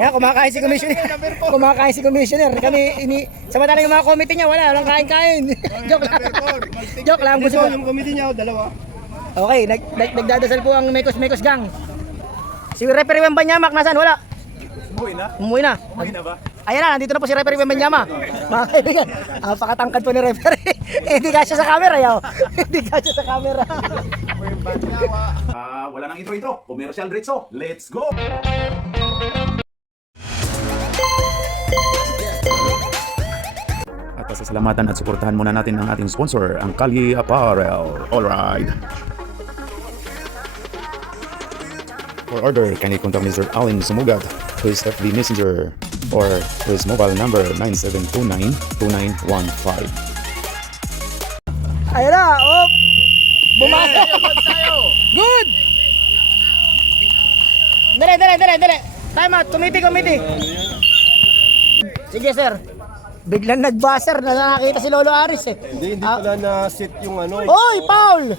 Ayan, kumakain si Commissioner. Kumakain si Commissioner. Kami, samantalang yung mga committee niya, walang kain-kain. Joke lang. Joke lang. Dito yung committee niya, dalawa. Okay, nagdadasal po ang Mekos Gang. Si referee Wembanyamak, nasaan? Wala. Umuwi na. Okay na ba? Ayan na, nandito na po si referee Wembanyama. Mga kaibigan, pakatangkad po ni referee. Hindi kasya sa camera, yaw. Hindi kasya sa camera. Wala nang intro. Commercial diretso. Let's go! At pasasalamatan at suportahan muna natin ang ating sponsor, ang Kali Apparel. Alright. For order, kindly contact Mr. Allen Sumugat to his FB Messenger or to his mobile number 9729-2915. Ayan na, oh! Bumasa! Good! Dali! Time out, committee! Sige sir, biglang nag-buzzer na nakakita si Lolo Aris eh. Hindi pala na-sit yung ano. Oy, Paul!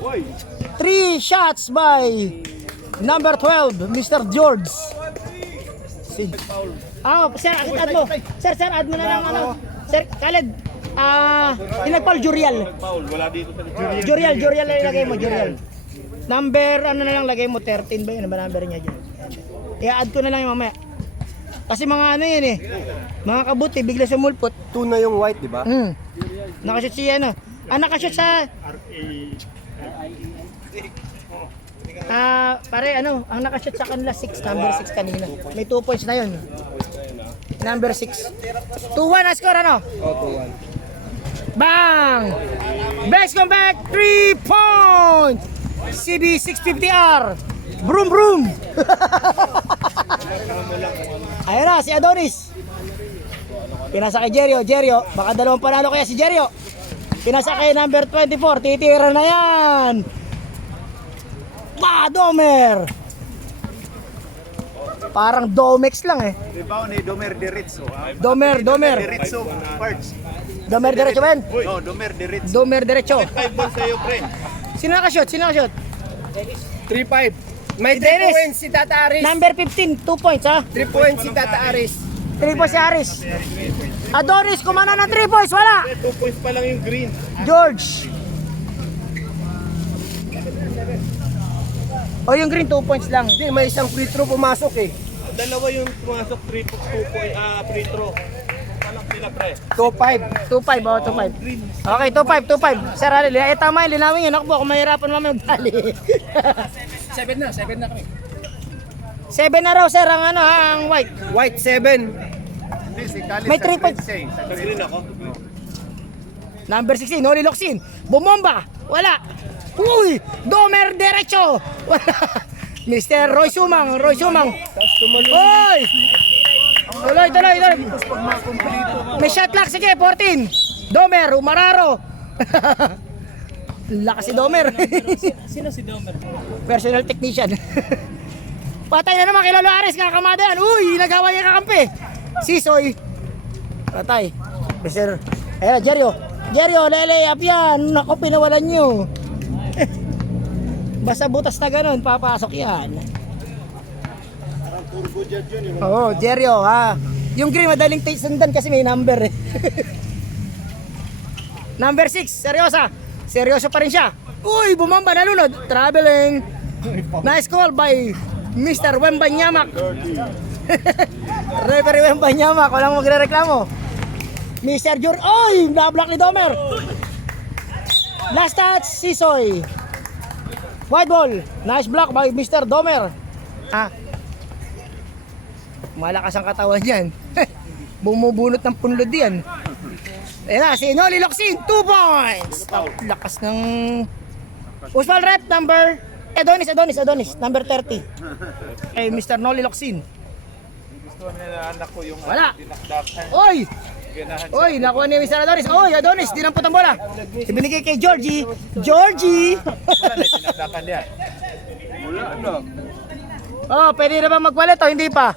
3 shots by number 12, Mr. George. Sir, add mo. Sir, add mo na lang ano. Sir, Khaled, yung nag-Paul, Jurial. Wala dito sa Jurial na ilagay mo, Jurial. Number, ano na lang lagay mo, 13 ba yun? Ano ba number niya dyan? I-add ko na lang yung mamaya. Kasi mga ano yun eh, mga kabuti, bigla sumulpot. 2 na yung white, di ba? Nakashoot siya ano. Nakashoot sa... pare ano, ang nakashoot sa kanila 6, number 6 kanina. May 2 points na yun. Number 6. 2-1 na score ano? Oo, 2-1. Bang! Best comeback, 3 points! CB650R. Broom! Ayun na, si Adonis. Pinasa kay Jerio, baka dalawang panalo kaya si Jerio. Pinasa kay number 24, titira na yan. Domer! Parang Domex lang eh. Rebound ni Domer Diretso. Domer. Diretso parts. Domer diretso ba yan? No, Domer Diretso. Domer diretso. 5 balls sa'yo, friend. Sino nakashoot? 3-5. May Si Dennis. 3 points si Tata Aris. Number 15, 2 points ha. 3 points si Tata Aris. 3 points si Aris. Adonis, kumana ng 3 points, wala. 2 points pa lang yung green. George. O yung green 2 points lang. Hindi, may isang free throw pumasok eh. Dalawa yung pumasok, free throw. Alam sila, pre. 2-5, 2-5. 2-5. Okay, 2-5. Sir, tama yung linawin yun. Ako po, kung mahirapan mamaya magdali. 7 na kami. 7 na raw, sir, ang ano, ang white. White 7. May 3 points. Sa green ako. Number 16, Noli Locsin. Bumomba. Wala. Uy! Domer derecho. Wala. Mr. Roy Sumang. Uy! Tuloy. May shot clock. Sige, 14. Domer, Umararo. Lakas si Domer. Sino si Domer? Personal technician. Patay na naman kay Lolo Ares. Kakamada yan. Uy! Nagawa niya kakampi. Sisoy. Patay. Mr. Jerio, lele, up yan. Naku, pinawalan nyo. Basta butas na ganun, papasok yan. Oo, Jerio ha. Yung green madaling sundan kasi may number eh. Number 6, seryoso pa rin siya. Uy, bumamba, nalunod. Traveling. Nice call by Mr. Wembanyamak. Referee Wembanyamak, walang magre-reklamo. Mr. George, oy, na-block ni Domer. Last touch, Sisoy. White ball. Nice block by Mr. Domer. Malakas ang katawan yan. Bumubunot ng punlod yan. Ayan na, si Noli Locsin, 2 points. Lakas ng... Usmal rep, number... Adonis, number 30. Kay Mr. Noli Locsin. Gusto nila anak ko yung Wala. dinakdakan. Oy, nakuha ni Mr. Adonis. Oy, Adonis, dinampot ang bola. Ibinigay kay Georgie. Wala na dinakdakan yan. Wala. Oh, pwede na ba magpalit o hindi pa?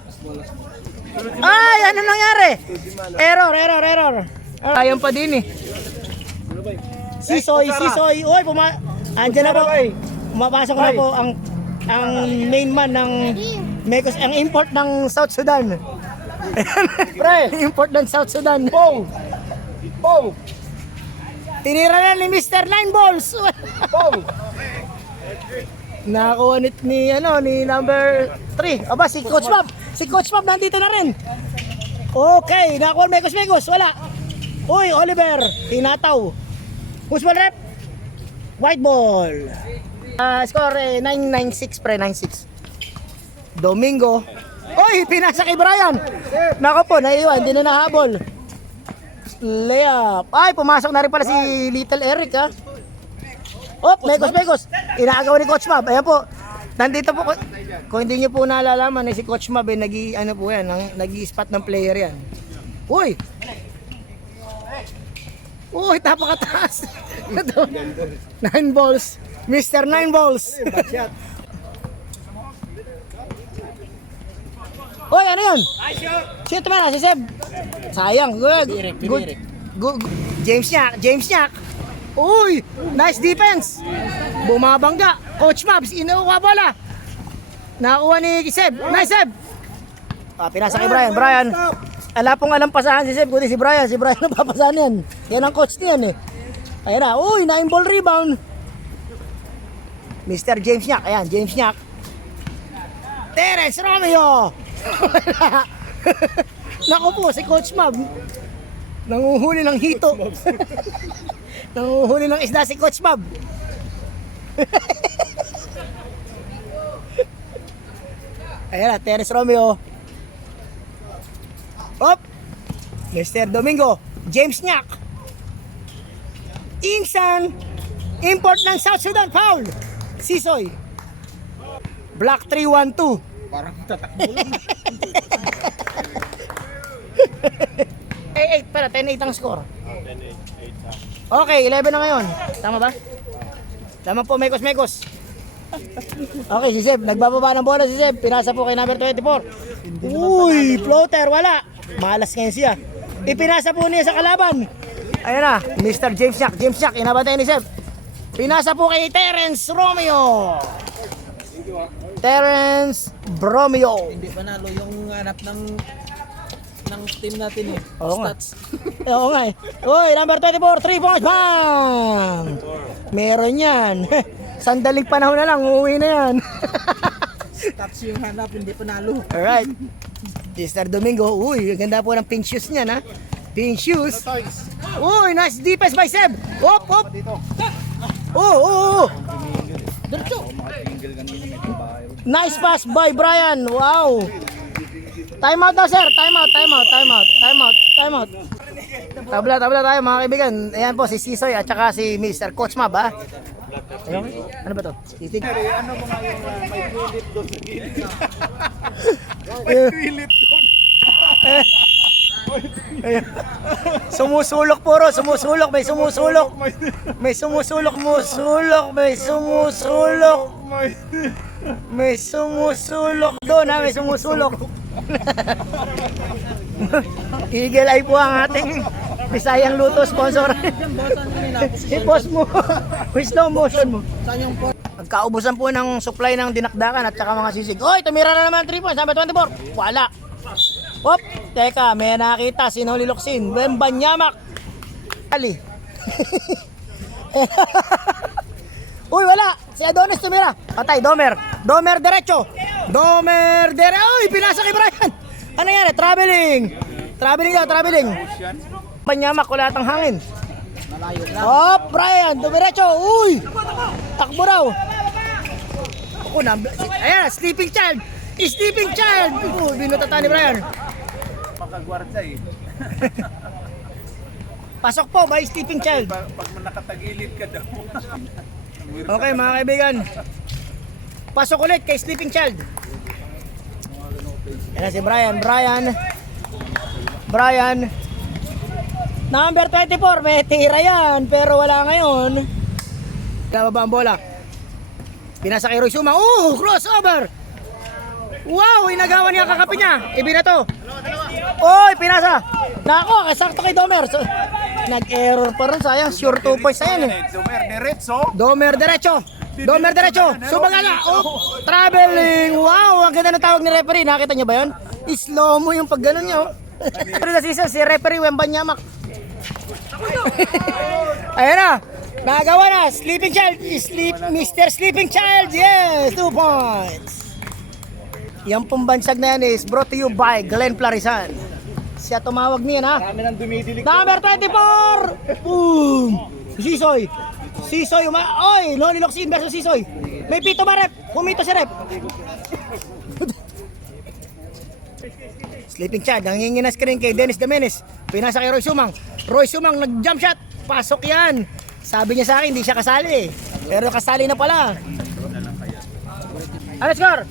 Ay, ano nangyari? Error. Ayaw pa din eh. Sisoy. Oy, andyan na po. Pumapasok na po ang main man ng Mekos, ang import ng South Sudan. Pre, import ng South Sudan. Pong! Pong! Tinira na ni Mr. Nine Balls. Pong! Nakakuha ni number 3. Aba, si Coach Bob. Si Coach Bob nandito na rin. Okay, nakakuha Mekos. Wala. Uy, Oliver. Tinataw. Who's ball rep? White ball. Score 996 pre, 96. Domingo. Uy, pinasa kay Brian. Nako po, naiwan. Hindi na nahabol. Layup. Ay, pumasok na rin pala si Little Eric ha. Oh, Mekos. Inaagaw ni Coach Mab. Ayan po. Nandito po. Kung hindi niyo po nalalaman, si Coach Mab nag-i-spot ng player yan. Uy! Uy, tapakataas. 9 balls. Mr. 9 balls. Uy, ano yun? Sino tumara? Si Seb? Sayang. Good. James Nyak. Uy, nice defense. Bumabangga. Coach Mabs, inuwa bola. Nakuha ni Seb. Nice Seb. Pinasa kay Brian. Brian, alam pasahan si Seb, kundi si Brian. Si Brian napapasahan yan. Yan ang coach niyan eh. Ayan na. Uy, 9 ball rebound. Mr. James Nyak. Ayan, James Nyak. Terence Romeo. Naku po, si Coach Mab. Nanguhuli ng hito. Nanguhuli ng isda si Coach Mab. Ayan na, Terence Romeo. Op! Mr. Domingo. James Nyak. Insan. Import ng South Sudan. Foul. Sisoy. Black 312. Parang tatakbo lang. 8 pala, 10-8 ang score. Okay, 11 na ngayon. Tama ba? Tama po, Mekos. Okay, si Seb. Nagbababa ng bola si Seb. Pinasa po kay number 24. Uy, floater, wala. Malas ngayon siya. Ipinasa po niya sa kalaban. Ayan na, Mr. James Nyak. Inabantay ni Seb. Pinasa po kay Terence Romeo. Terence Bromeo. Hindi panalo yung hanap ng team natin eh. Oo nga. Stats. Oo nga eh. Uy, number 24, 3 points. Bang! Meron yan. Sandaling panahon na lang, uuwi na yan. Stats yung hanap, hindi panalo. Alright. Mr. Domingo. Uy, ang ganda po ng pink shoes niyan ha. Pink shoes. Uy, nice defense by Seb. Hop. Oo. Diretso. Nice pass by Brian. Wow. Time out daw sir. Time out. Tabla tayo mga kaibigan. Ayan po si Sisoy at saka si Mr. Coach Mab ha. Ayun. Ano ba to? Titig. Ano ba nga yung may pilit doon sa gilid? Ayun. Sumusulok puro, may sumusulok doon ha, may sumusulok. Eagle Eye po ang ating Bisayang Luto sponsor. Si boss mo, with slow motion mo. Saan yung Nagkaubusan po ng supply ng dinakdakan at saka mga sisig. Oy, tumira na naman 3 points, number 24. Wala. Hop, teka, may nakita si Noli Locsin. Banyamak. Ali. Uy, wala. Si Adonis tumira. Patay, Domer derecho. Uy, pinasa kay Brian. Ano yan? Traveling. Banyamak, wala atang hangin. Oh, Brian, dumiretso. Uy! Takbo raw. Ako na. Ayan, sleeping child. Uy, binutata ni Brian. Pakagwarda eh. Pasok po by sleeping child. Pag nakatagilid ka daw. Okay, mga kaibigan. Pasok ulit kay sleeping child. Ayan si Brian. Number 24, may tira yan, pero wala ngayon. Nababa ang bola. Pinasa kay Roy Suma. Crossover! Wow, inagawa niya kakapin niya. Ibinato. Oy, pinasa. Nako, kasakto kay Domer. So, nag-error pa rin, sayang. Sure 2 points na yan eh. Domer derecho. Subagala. Traveling. Wow, ang ganda ng tawag ni referee. Nakita niyo ba yun? Slow mo yung pag gano'n nyo. Pero na season, si referee Wembanyamak. Ayan na. Nagawa na. Sleeping Child. Mr. Sleeping Child. Yes. 2 points. Yung pumbansag na yan is brought to you by Glenn Plarisan. Siya tumawag niya ha. Kami nang dumidilig. Number 24! Boom! Sisoy! Sisoy! Oy! Noli Locsin versus Sisoy! May pito ba rep? Pumito si rep! Sleeping Chad, nanginginas ka rin kay Dennis Damenes. Pinasa kay Roy Sumang. Roy Sumang nag-jump shot. Pasok yan. Sabi niya sa akin, hindi siya kasali. Pero kasali na pala. Ano score?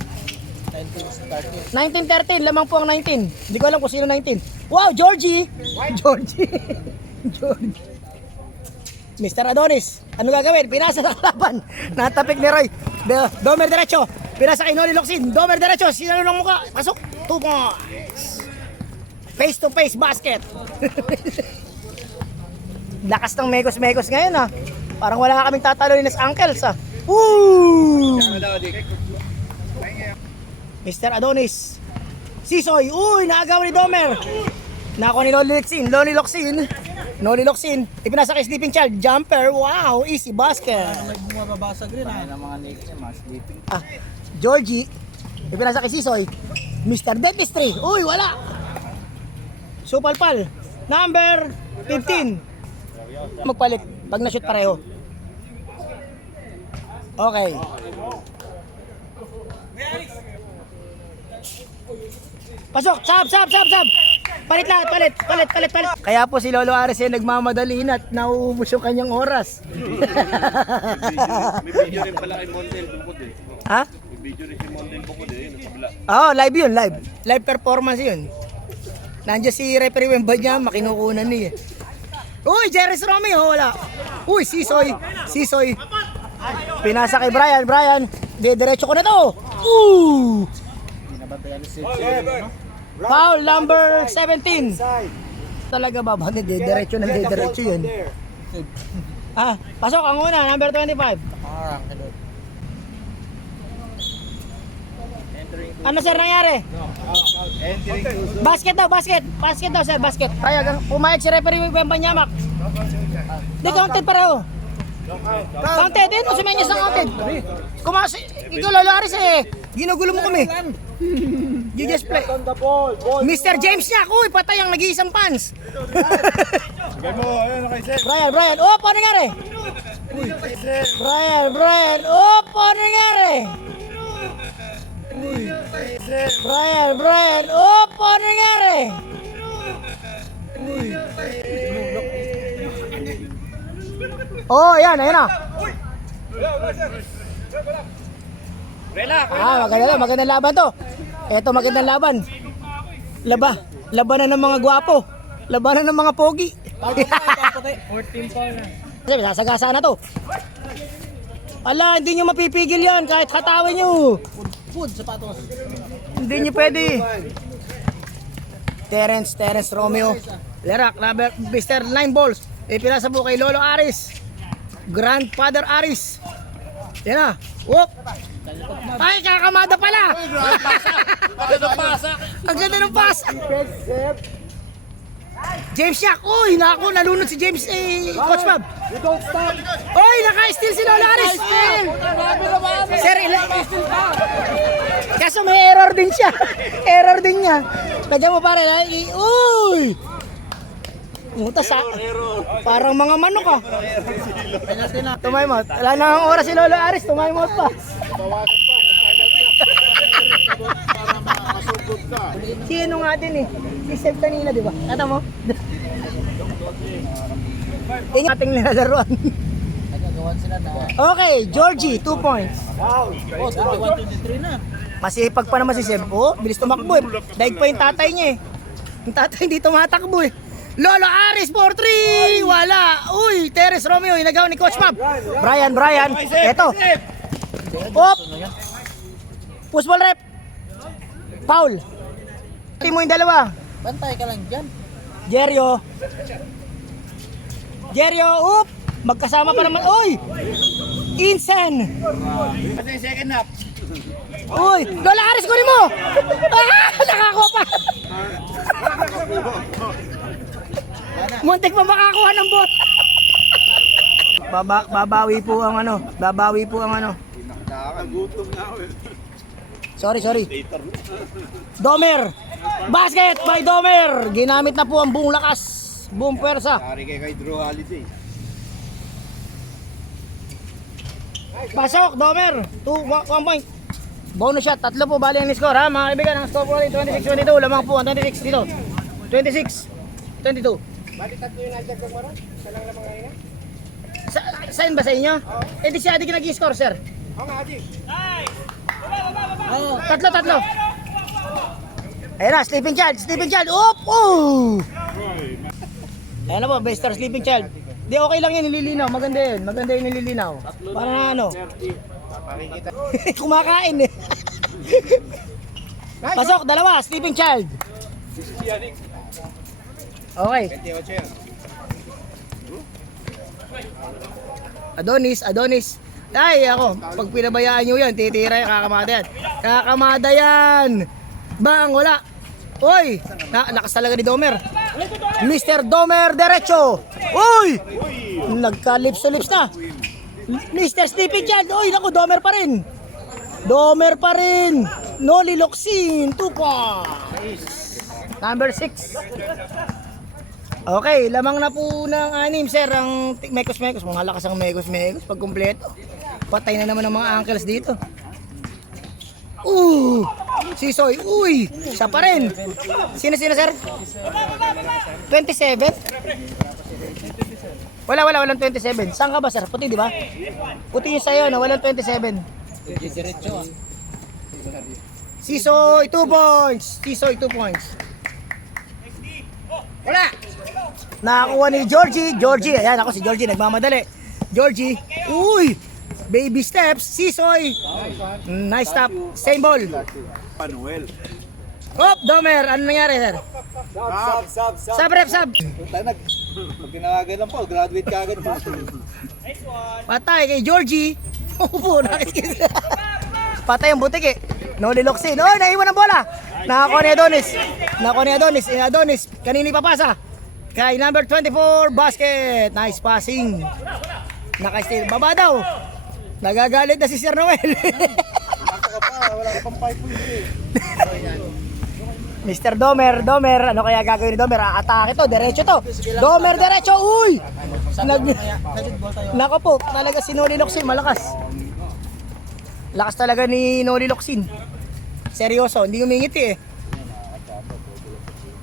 19-13, lamang po ang 19. Hindi ko alam kung sino 19. Wow, Georgie! Georgie! Georgie! Mr. Adonis, ano gagawin? Pinasa sa laban. Natapik ni Roy. Domer derecho. Pinasa kay Noli Locsin. Domer derecho. Sinalo ng muka. Pasok. 2 points. Face to face basket. Lakas ng mekos-mekos ngayon ah. Parang wala kaming tatalonin as uncles ah. Woo! Mr. Adonis. Sisoy. Uy, naagaw ni Domer. Nako ni Noli Locsin. Ipinasa kay Sleeping Child. Jumper. Wow, easy basket. Bumababasag rin ha. Ng mga naked niya, mas sleeping. Georgie. Ipinasa kay Sisoy. Mr. Dentistry. Uy, wala. Supalpal. Number 15. Magpalit. Pag na-shoot pareho. Okay. Pasok! Sab! Palit lahat! Palit! Kaya po si Lolo Ares ay nagmamadali at nauubos yung kanyang oras. May video rin pala kay Mondel Bukod eh. Ha? May video rin si Mondel Bukod eh. Yun, sa kabila. Oo, live yun, live. Live performance yun. Nandiyan si referee Wembanyamak, kinukunan niya. Uy, Jerry's Romeo, wala. Uy, Sisoy. Pinasa kay Brian, diretso ko na to. Ooh! Foul number 17. Talaga ba? Diretso yun. Pasok ang una, number 25. Ano sir nangyari? Basket daw sir, basket. Kaya pumayag si referee Wembanyamak. Di counted pareho. Counted din, sumenyas ng counted. Ikaw Lolo Aris eh, ginugulo mo kami. You just play. Mr. James Nyak, uy, patay ang nag-iisang pants. Brian, oh, paano nangyari? Brian, oh, paano nangyari? Brian, oh, paano nangyari? Oh, ayan na. Magandang laban to. Eto, magandang laban. Labanan ng mga gwapo. Labanan ng mga pogi. 14 pa na. Kasi sasagasa na to. Ala, hindi nyo mapipigil yan kahit hatawin nyo. Food, sapatos. Hindi nyo pwede. Terence Romeo. Lerak, Mr. 9 balls. Ipinasa po kay Lolo Aris. Grandfather Aris. Yan na. Whoop. Ay, kakamada pala. Ang ganda ng pasa. James Nyak. Uy, naku, nalunod si James Coach Bob. Uy, naka-steal si Lolo Aris. Sir, kaso may error din siya. Error din niya. Kaya mo pare. Uy. Mutas parang mga manok ah. Tumaymot. Wala na ang oras si Lolo Aris, tumaymot pa. Sino nga din eh. Si Seb kanina, di ba? Kata mo? Yung ating nilalaruan. Nagagawan sila na. Okay, Georgie, 2 points. Oh, 21-23 na. Masipag pa naman si Seb. Oh, bilis tumakbo eh. Daig pa yung tatay niya eh. Yung tatay hindi tumatakbo eh. Lolo Aris 4-3! Wala! Uy! Terence Romeo, inagaw ni Coach Mab. Brian. Eto. Op! Pushball rep. Foul. Team mo yung dalawa. Bantay ka lang dyan. Jerio, up! Magkasama pa naman. Uy! Insan! Kasi second half. Uy, Lola Aris, kunin mo! Ah, nakakuha pa! Muntik pa makakuha ng bot! Babawi po ang ano. Babawi po ang ano. Sorry. Domer! Basket by Domer! Ginamit na po ang buong lakas. Buong pwersa. Pare kay Drew Holiday. Pasok, Domer. 1 point. Bonus shot. Tatlo po bali ang score ha. Mga kaibigan, ang score po ay 26-22. Lamang po ang 26 dito. 26-22. Bali tatlo yung nagdagdag mo ron? Isa lang lamang ngayon na? Saan ba sa inyo? Eh di si Adi nag-score, sir. Oo nga, Adi. Oh, tatlo. Ayan na, sleeping child. Oop! Oh! Ayan na po, best star sleeping child. Di okay lang yan, nililinaw. Maganda yung nililinaw. Para na ano. Kumakain eh. Pasok, dalawa, sleeping child. Okay. Adonis. Ay, ako, pag pinabayaan nyo yan, titira yan, kakamada yan. Bang, wala. Uy, lakas talaga ni Domer. Mr. Domer Derecho. Uy, nagka-lips-to-lips na. Mr. Sleeping Child. Uy, naku, Domer pa rin. Noli Locsin, 2 points. Number 6. Okay, lamang na po ng 6, sir, ang mekos. Mga lakas ang mekos pag kumpleto. Patay na naman ang mga uncles dito. Sisoy, siya pa rin. Sino, sir? 27? Walang 27. Saan ka ba, sir? Puti, di ba? Puti yung sayo na walang 27. Sisoy, 2 points. Wala! Nakakuha ni Georgie, ayan ako si Georgie, nagmamadali. Georgie, baby steps, Sisoy. Nice stop, same ball. Panuel. Hop, Domer, ano nangyari, sir? Sub. Pag tinawagan lang po, graduate ka agad po. Patay kay Georgie. Nakis. Patay ang butik eh. Noli Locsin. Naiwan ang bola. Nakakuha ni Adonis. Kanini papasa? Kay number 24, basket. Nice passing. Naka-steal. Baba daw. Nagagalit na si Sir Noel. Wala ka pang 5 points eh. Mr. Domer, ano kaya gagawin ni Domer? Atake to, diretso to. Domer, diretso, Nako po, talaga si Noli Locsin, malakas. Lakas talaga ni Noli Locsin. Seryoso, hindi umingiti eh.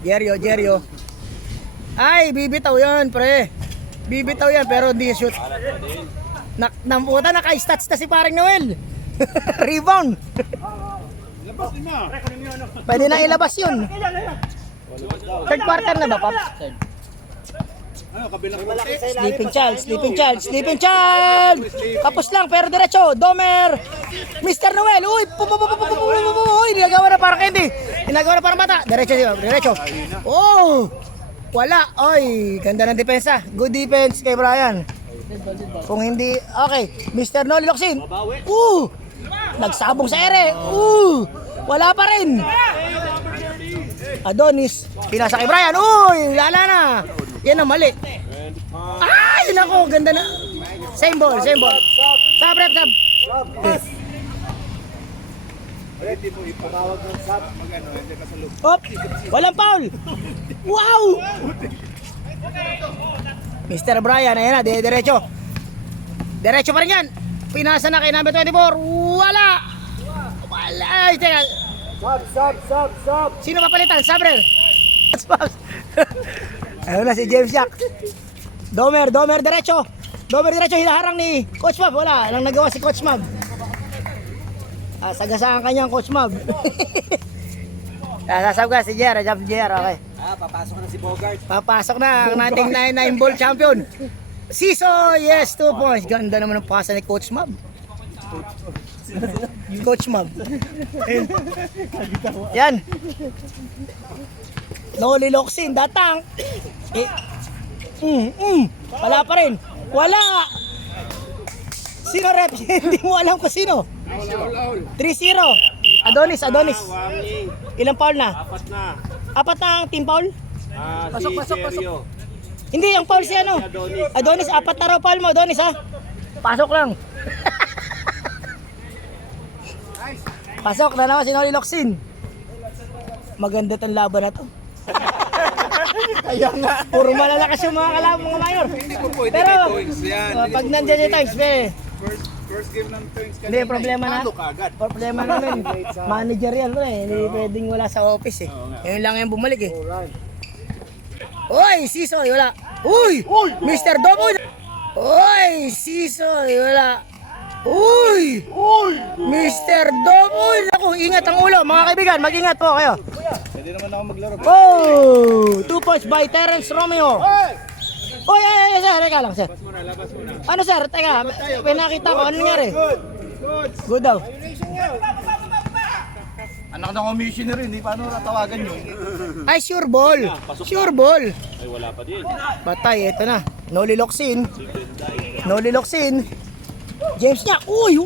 Jerio. Ay, bibitaw yan, pre. Pero hindi shoot. Namputa, naka-stats na si paring Noel. Rebound. Pwede na ilabas yun. Third quarter na ba, Pops? Sleeping child. Kapos lang, pero diretso. Domer. Mr. Noel. Ginagawa na para candy. Ginagawa na para mata. Diretso. Wala. Ganda ng depensa. Good defense kay Brian. Kung hindi, okay. Mr. Noli Locsin. Nagsabong sa ere. Wala pa rin. Adonis. Pinasa kay Brian. Lala na. Yan ang mali. Ay, nako, ganda na. Same ball. Sub. Hindi mo ipatawag ng sub. Hindi ka sa loob. Walang foul. Wow. Mr. Brian, ayan na, diretso. Diretso pa rin yan. Pinasa na kay number 24. Wala. Ay, teka. Sub. Sino papalitan? Sabre. Ano na si James Jack. Domer diretso. Hinaharang ni Coach Mab. Wala, lang nagawa si Coach Mab. Sagasaan kanyang Coach Mab. Sasab ka si JR, okay. Papasok na si Bogart. Papasok na ang 1999 ball champion. Siso, yes, 2 points. Ganda naman ang pasa ni Coach Mab. Yan. Noli Locsin, datang. Wala pa rin. Wala. Sino rep? Hindi mo alam kung sino. 3-0. Adonis. Wami. Ilang foul na? 4 na. 4 na ang team foul? Pasok. Sergio. Hindi, ang foul si ano? Adonis, 4 na raw foul mo, Adonis ha? Pasok lang. Pasok na naman si Noli Locsin. Maganda tong laban na to. Kaya nga. Puro malalakas yung mga kalaban, mga mayor. Hindi po pwede Pero, may points yan. pag nandyan yung times, First game ng turns kanina. hindi, problema na. Talo kagad. Problema namin. Managerial to eh. Hindi pwedeng wala sa office eh. Ngayon lang yung bumalik eh. Uy, Sisoy, wala. Uy! Mr. Doboy! Uy, Sisoy, wala. Uy! Mr. Doboy! Naku, ingat ang ulo. Mga kaibigan, mag-ingat po kayo. Pwede naman ako maglaro. Oh! 2 points by Terence Romeo. Uy, sir, teka lang, sir. Ano, sir? Teka, may nakita ko. Ano nangyari? Good daw. Anak ng commissioner hindi paano natawagan yun? Ay, sure ball. Sure ball. Ay wala pa din. Patay, eto na. Noli Locsin. James niya. Uy,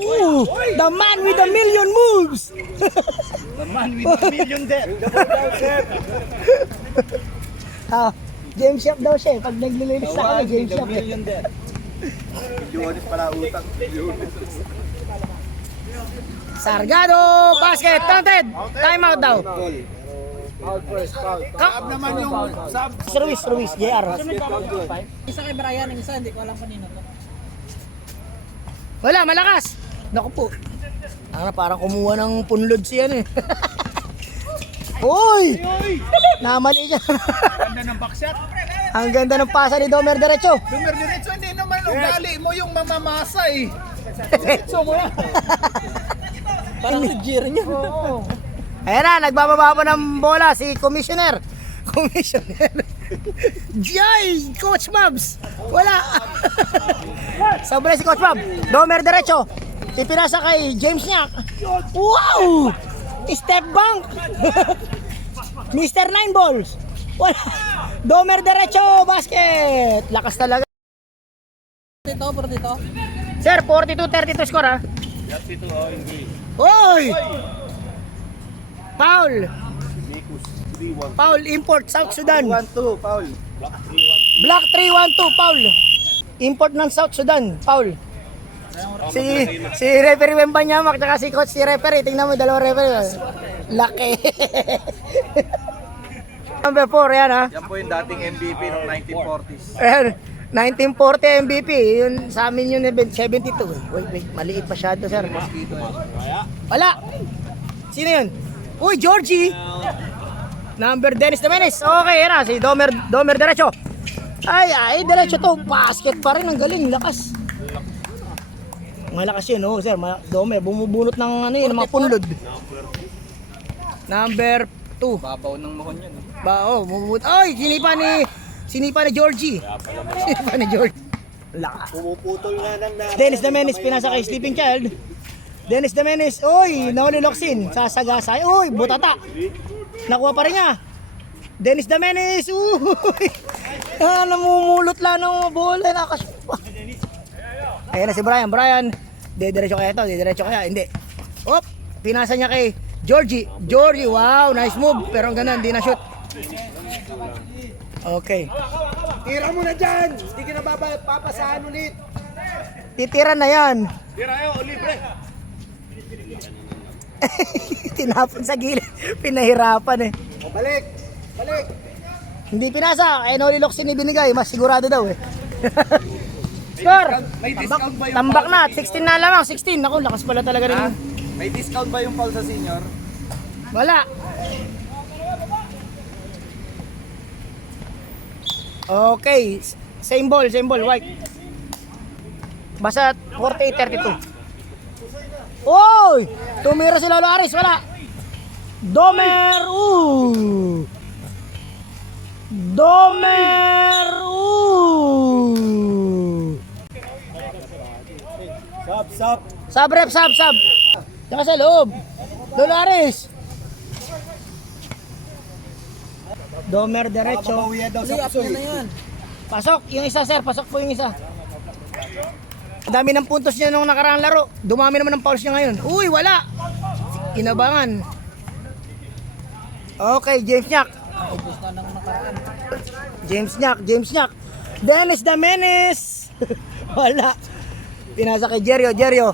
the man with a million moves. The man with a million debt. James Shop daw siya. Pag naglililis sa kami, James Shop. Million debt. Yunis pala utang. Sargado, basket, counted. Time out daw. Sab naman yung sab. Ruiz, JR. Isa kay Brian, ang isa, hindi ko alam kanino to. Wala, malakas. Naku po. Parang kumuha ng punlod siya eh. Uy! Namali siya. Ganda ng backshot. Ang ganda ng pasa ni Domer Derecho. Dumiretso, hindi naman ugali mo yung mamamasa eh. Diretso mo yan. Parang si Jiro niya. Ayan na, nagbababa po ng bola si Commissioner. Jai! Coach Mabs! Wala! Sablay si Coach Mab. Domer Derecho. Ipinasa kay James Nyak. Wow! Step bank! Mr. 9 balls. Wala. Domer Derecho, basket! Lakas talaga. Dito. Sir, 42-32 score ha. Dito oh hindi. Oy! Foul! Nikus 3-1. Foul, import, South Sudan. 1-2, Paul. Black 3-1-2, foul. Import ng South Sudan, foul. Si referee Wembanyamak at si coach si referee. Tingnan mo, dalawa referee. Laki. Number 4, yan ha. Yan po yung dating MVP noong 1940s. Ayan, 1940 MVP. Yun, sa amin yun 72. Wait, maliit masyado sir. Wala. Sino yun? Uy, Georgie. Number Dennis Demenes. Okay, yan na. Si Domer Derecho. Ay, Derecho to. Basket pa rin. Ang galing, lakas. Malakas yun, oh, sir. Domer, bumubunot ng ano yun, mga punlod. Number 2. Babaw ng mohon yun. Bumubunot. Ay, sinipa ni Georgie. Sinipa ni Georgie. Lakas. Pumuputol nga ng Dennis Demenes, pinasa kay Sleeping Child. Dennis Demenes, oy, Noli Locsin, sasagasay, oy, butata. Nakuha pa rin niya. Dennis Demenes, uy. Namumulot lang ng bola, nakashoot pa. Ayan na si Brian, didiretso kaya, hindi. Op, pinasa niya kay Georgie, wow, nice move, pero ang ganda, hindi na shoot. Okay. Tira mo na dyan! Hindi ka na papasahan ulit! Titira na yan. Tira yun, libre! Tinapon sa gilid, pinahirapan eh. Balik! Hindi pinasa, Noli Locsin ibinigay, mas sigurado daw eh. Score! May discount ba yung Tambak na, 16 na lamang, 16. Naku, lakas pala talaga rin. May discount ba yung foul sa senior? Wala. Okay, same ball, white. Basta 48-32. Oy! Tumira si Lolo Aris, wala. Domer, Sab. Saka sa loob. Lolo Aris. Domer Derecho. Lay-up niya na yan. Pasok, yung isa sir, pasok po yung isa. Ang dami ng puntos niya nung nakaraang laro. Dumami naman ng fouls niya ngayon. Uy, wala. Inabangan. Okay, James Nyak. Ubus na ng nakaraan. James Nyak. Dennis the Menace. Wala. Pinasa kay Jerio.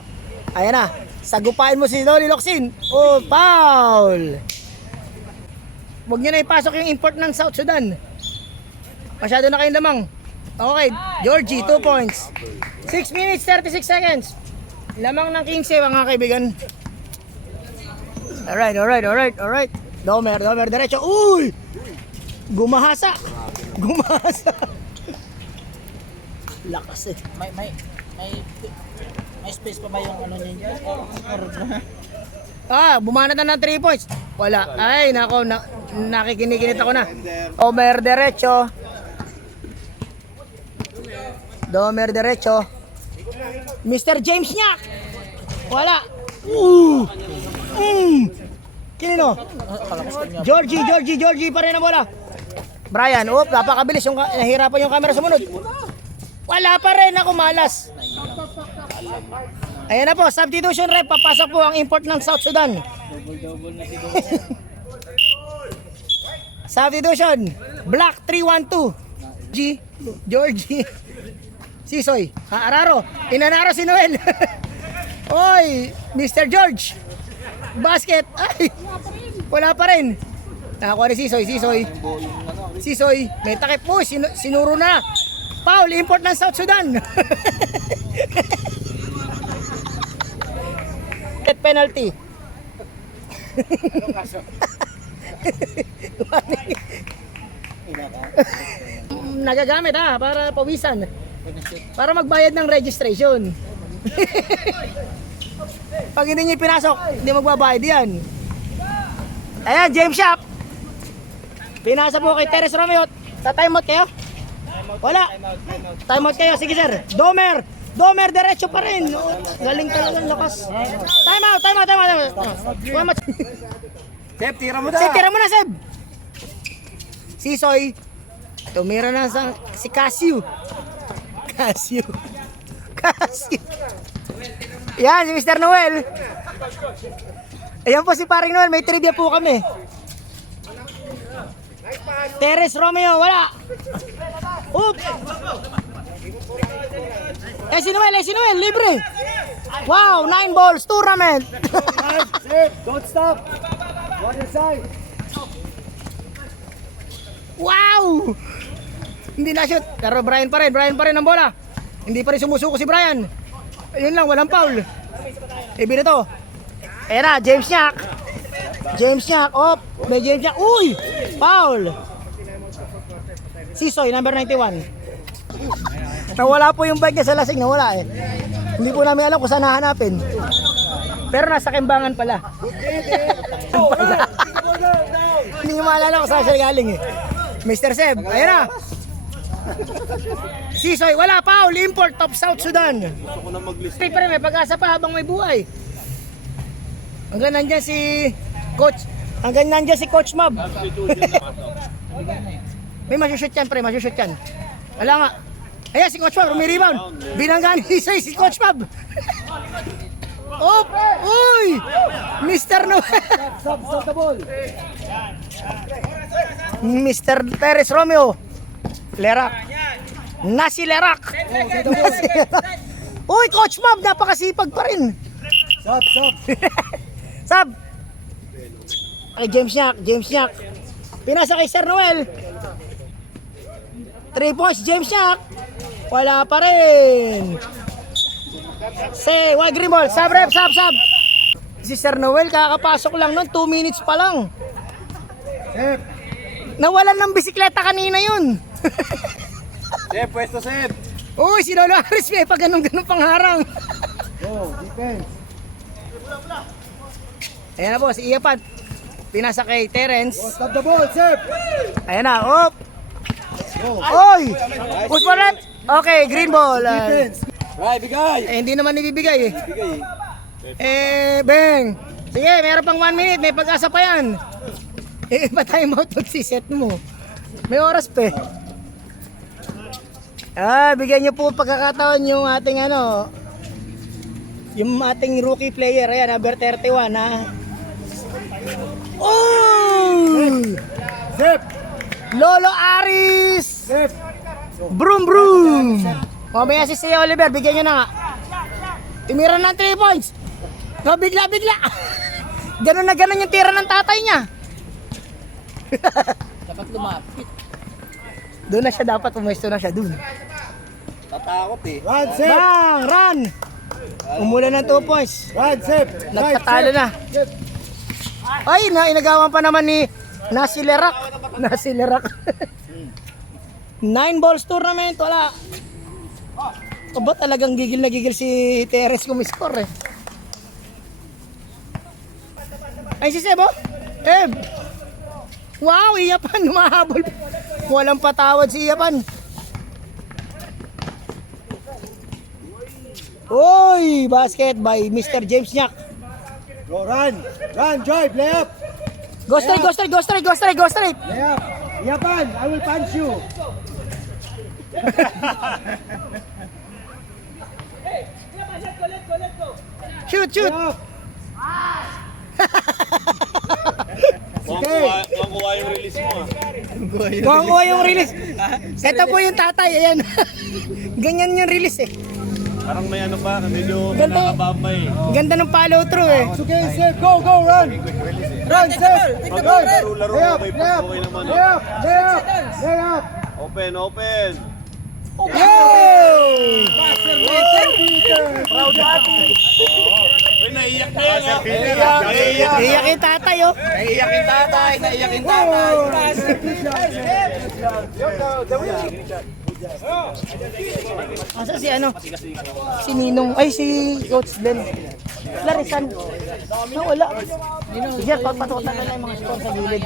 Ayan na. Sagupain mo si Loli Locsin. Oh, foul. Huwag niyo na ipasok yung import ng South Sudan. Masyado na kayong lamang. Okay, Georgie, 2 points. 6 minutes, 36 seconds. Lamang ng 15, mga kaibigan. Alright. Domer, diretso. Uy! Gumahasa. Lakas eh. May space pa ba yung ano niya? Bumanat na ng 3 points. Wala. Ay, nako, nakikinikinit ako na. Domer, diretso. Mr. James Nyak. Wala. Kinino? Georgie pa rin ang bola. Brian, napakabilis yung nahirapan yung camera sumunod. Wala pa rin, ako malas. Ayan na po, substitution rep, papasok po ang import ng South Sudan. Substitution, Black 312. Georgie. Sisoy, Araro, inanaro si Noel. Oy, Mr. George. Basket, ay, wala pa rin. Nakakuha ni Sisoy, may takip mo, sinuro na. Foul, import ng South Sudan. Penalty. Nagagamit para pawisan. Para magbayad ng registration. Pag hindi niyo pinasok, hindi magbabayad yan. Ayan, James Shop. Pinasa po kay Teres Romeo. Ta-timeout kayo? Wala. Timeout kayo. Sige sir. Domer, diretso pa rin. Galing talaga, lakas. Timeout. Seb, tira mo na. Seb. Sisoy. Tumira na si Casio. Yan, si Mr. Noel. Ayan po si paring Noel. May trivia po kami. Teres Romeo, wala. Oops. Si Noel, libre. Wow, 9 balls, tournament. Don't stop. One side. Wow! Hindi na shoot, pero Brian pa rin ang bola. Hindi pa rin sumusuko si Brian. Ayun lang, walang foul. Ibig na to. Ayan na, James Nyak. May James Nyak. Uy! Foul! Sisoy, number 91. Nawala po yung bike niya sa lasing, nawala eh. Hindi po namin alam kung saan nahanapin. Pero nasa Kimbangan pala. Hindi nyo maalala kung saan siya galing eh. Mr. Seb, ayan na. Sisoy, wala, foul, import of South Sudan. Gusto ko may pag-asa pa habang may buhay. Hanggang nandyan si Coach Mab. May masushoot yan, masushoot yan. Wala nga. Ayan si Coach Mab, rumi-rebound. Binangga ni Sisoy si Coach Mab. Uy! Mr. Noel. Stop the ball. Mr. Teres Romeo. Lerak. Nasi Lerak. Uy, Coach Mab, napakasipag pa rin. Sab. Ay, James Nyak. Pinasa kay Sir Noel. 3 points, James Nyak. Wala pa rin. Green ball. Sab. Si Sir Noel, kakapasok lang nun. 2 minutes pa lang. Nawalan ng bisikleta kanina yun. Seb, pwesto Seb. Uy, si Lolo Aris may pag ganun pangharang. Defense. Ayan na po, si Iapat. Pinasa kay Terence. Stop the ball, Seb. Ayan na, op. Oy! Push for left. Okay, green ball. Bigay. Hindi naman ibibigay eh. Bang. Sige, meron pang 1 minute, may pag-asa pa yan. Pa-time out magsiset mo. May oras pa eh. Bigyan niyo po pagkakataon yung ating Yung ating rookie player, ayan, number 31, ha. Oh! Sip! Lolo Aris! Sip! Broom broom! Mamaya si Sir Oliver, bigyan nyo na nga. Timiran ng 3 points. No, bigla. Ganun na ganun yung tira ng tatay niya. Dapat lumapit. Doon na siya dapat, umesto na siya doon. Tatakot eh. Run, sip! Bang! Run! Umulan ng 2 points. Run, sip! Nagpatalo na. Ay, inagawan pa naman ni Nasilerak. 9 balls tournament, wala. Aba, talagang gigil na gigil si Teres kumiscore eh. Ay, si Sebo? Wow, Iyapan, humahabol. Walang patawad si Iyapan. Oy, basket by Mr. James Nyak. Go, run! Run, drive, left! Go straight. Left! Yapan, I will punch you! Shoot. Left! Kuha yung release mo ah. Kuha yung release. Ito po yung tatay, ayan. Ganyan yung release eh. Parang may ano pa, medyo Ganda. nakabambay. Ganda ng follow through eh. It's okay, sip! Go, run! Run, sip! Go! Laro-laro, Layup, may layup, pag-uwi naman. layup! Open! Yay! Uy, naiyak na yan ah. Iyak yung tatay oh. Naiyak yung tatay. Asa si ano? Si Ninong, ay si Coach Den. Larisan. Wala. Sige, pagpatukan na lang yung mga score sa gilid.